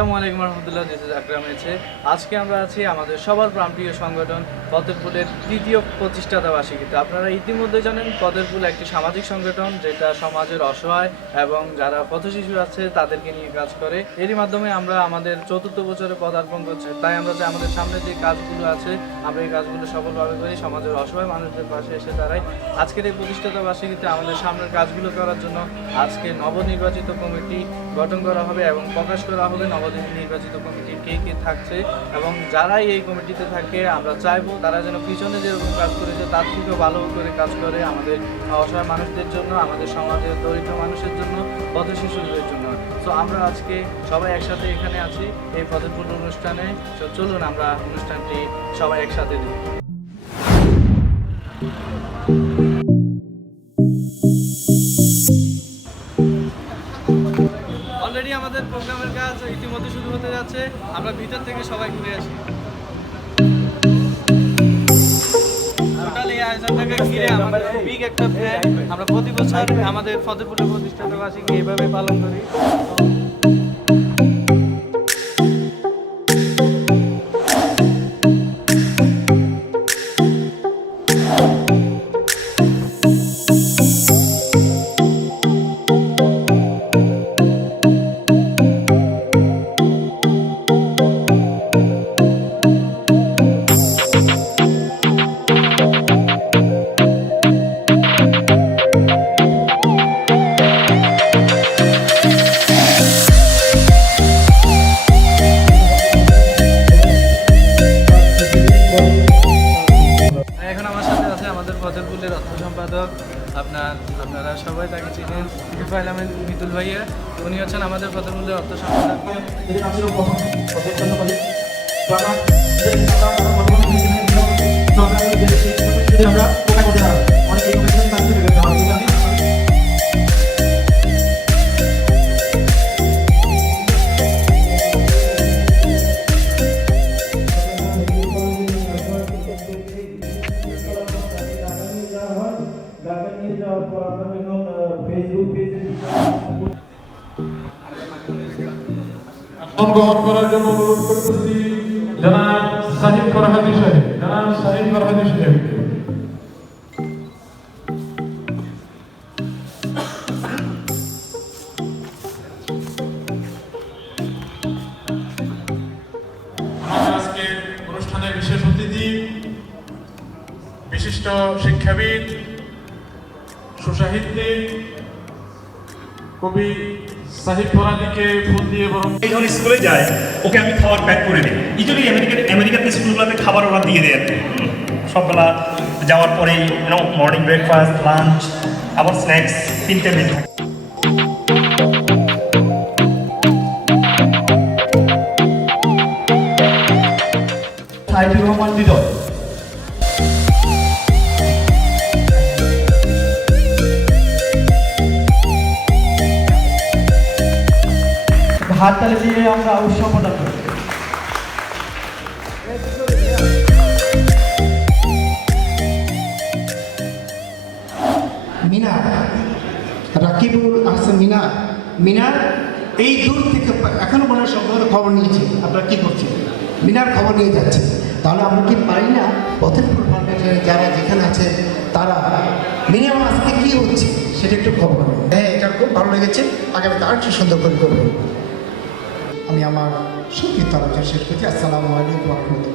আসসালামু আলাইকুম রহমতুল্লাহ, this is আকরাম এছে। আজকে আমরা আছি আমাদের সবার প্রাণপ্রিয় সংগঠন পথেরপুলের তৃতীয় প্রতিষ্ঠাতা বার্ষিকীতে। আপনারা ইতিমধ্যে জানেন পথেরপুল একটি সামাজিক সংগঠন যেটা সমাজের অসহায় এবং যারা পথশিশু আছে তাদেরকে নিয়ে কাজ করে। এরই মাধ্যমে আমরা আমাদের চতুর্থ বছরে পদার্পণ করছি। তাই আমরা যে আমাদের সামনে যে কাজগুলো আছে আমরা এই কাজগুলো সফলভাবে করি, সমাজের অসহায় মানুষদের পাশে এসে দাঁড়াই। আজকের এই প্রতিষ্ঠাতা বার্ষিকীতে আমাদের সামনের কাজগুলো করার জন্য আজকে নবনির্বাচিত কমিটি গঠন করা হবে এবং প্রকাশ করা হবে নবনির্বাচিত কমিটি কে কে থাকছে এবং যারাই এই কমিটিতে থাকে আমরা চাইবো তারা যেন পিছনে যেরকম কাজ করেছে তার থেকেও ভালো করে কাজ করে আমাদের অসহায় মানুষদের জন্য, আমাদের সমাজের দরিদ্র মানুষের জন্য, পথশিশুদের জন্য। তো আমরা আজকে সবাই একসাথে এখানে আছি এই পথেরপুল অনুষ্ঠানে। তো চলুন আমরা অনুষ্ঠানটি সবাই একসাথে দিই। অলরেডি আমাদের প্রোগ্রামের কাজ ইতিমধ্যে শুরু হতে যাচ্ছে। আমরা ভিতর থেকে সবাই ঘুরে আসি। টোটাল এই আয়োজনটাকে ঘিরে আমাদের বিগ একটা প্ল্যান। আমরা প্রতি বছর আমাদের ফতেপুরের প্রতিষ্ঠাতা বার্ষিকী এইভাবে পালন করি। পথেরপুলের অর্থ সম্পাদক আপনারা সবাই তাকে চিনেন, ইরফান আহমেদ মিতুল ভাইয়া। উনি হচ্ছেন আমাদের পথেরপুলের অর্থ সম্পাদক। গ্রহণ করার জন্য অনুরোধ করতেছি জনাব সাহিদ ফরহাদি সাহেব। জনাব সাহিদ ফরহাদি সাহেব। আজকে অনুষ্ঠানের বিশেষ অতিথি বিশিষ্ট শিক্ষাবিদ, সুসাহিত্যিক, কবি সাহিদ ফরহাদিকে ফুল দিয়ে বরং এই যখন স্কুলে যায় ওকে আমি খাবার প্যাক করে দিই। ইউজুয়ালি আমেরিকাতে স্কুলগুলোতে খাবার ওরা দিয়ে দেয় সববেলা যাওয়ার পরেই মর্নিং ব্রেকফাস্ট, লাঞ্চ, আবার স্ন্যাক্স, 3টে মিল থাকে। সাইদুর রহমান হৃদয়। হাততালি দিয়ে আমরা উৎসব প্রদান করি। মিনা রাকিবুল আহসান মিনার এই দূর থেকে এখনো মনে হয় সম্ভবত খবর নিয়েছে আপনারা কি করছেন, মিনার খবর নিয়ে যাচ্ছে। তাহলে আমরা কি পারি না পথেরপুল ফাউন্ডেশনের যারা যেখানে আছে তারা মিনিমাম আজকে কী হচ্ছে সেটা একটু খবর। হ্যাঁ, এটা খুব ভালো লেগেছে, আগামীতে আর একটু সুন্দর করে করবো। আমি আমার সংক্ষিপ্ত আলোচনা শেষ করছি। আসসালামু আলাইকুম রহমতুল্লাহ।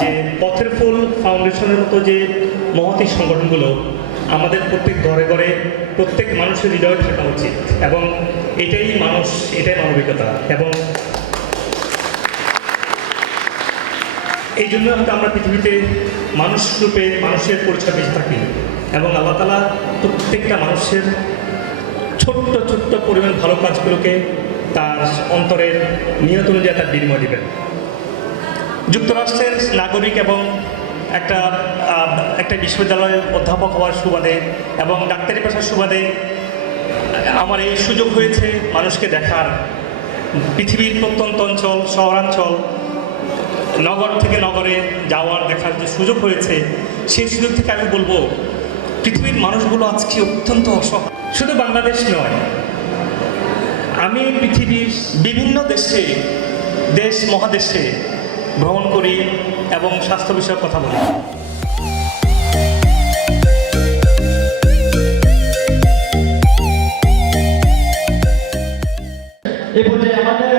যে পথেরপুল ফাউন্ডেশনের মতো যে মহতী সংগঠনগুলো আমাদের প্রত্যেক ঘরে ঘরে প্রত্যেক মানুষের হৃদয়ে থাকা উচিত এবং এটাই মানবিকতা। এবং এই জন্য হয়তো আমরা পৃথিবীতে মানুষ রূপে মানুষের পরিচয় বেঁচে থাকি এবং আল্লাহ তাআলা প্রত্যেকটা মানুষের ছোট্ট ছোট্ট পরিমাণ ভালো কাজগুলোকে তার অন্তরের নিয়ত অনুযায়ী তার বিনিময় দেবেন। যুক্তরাষ্ট্রের নাগরিক এবং একটা বিশ্ববিদ্যালয়ের অধ্যাপক হওয়ার সুবাদে এবং ডাক্তারি পেশার সুবাদে আমার এই সুযোগ হয়েছে মানুষকে দেখার, পৃথিবীর প্রত্যন্ত অঞ্চল, শহরাঞ্চল, নগর থেকে নগরে যাওয়ার দেখার যে সুযোগ হয়েছে, সেই সুযোগ থেকে আমি বলবো পৃথিবীর মানুষগুলো আজকে অত্যন্ত অসহায়। শুধু বাংলাদেশ নয়, আমি পৃথিবীর বিভিন্ন দেশ মহাদেশে ভ্রমণ করি এবং স্বাস্থ্য বিষয়ক কথা বলি। এই পর্যায়ে আমাদের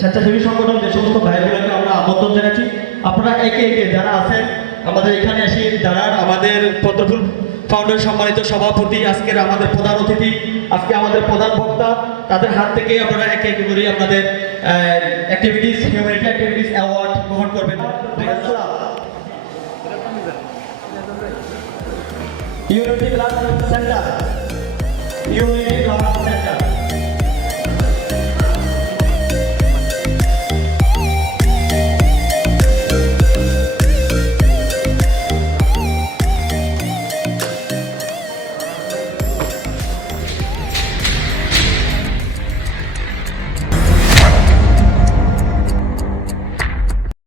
স্বেচ্ছাসেবী সংগঠন যে সমস্ত ভাইগুলোকে আমরা আমন্ত্রণ জানাচ্ছি, আপনারা একে একে যারা আছেন আমাদের এখানে এসে দাঁড়ান। আমাদের পদ্মফুল ফাউন্ডেশন সম্মানিত সভাপতি, আজকের আমাদের প্রধান অতিথি, আজকে আমাদের প্রধান বক্তা, তাদের হাত থেকে আপনারা একে একে করে আপনাদের অ্যাক্টিভিটিস, হিউম্যানিটি অ্যাক্টিভিটিস অ্যাওয়ার্ড গ্রহণ করবেন। Unity blood centre, unity blood centre.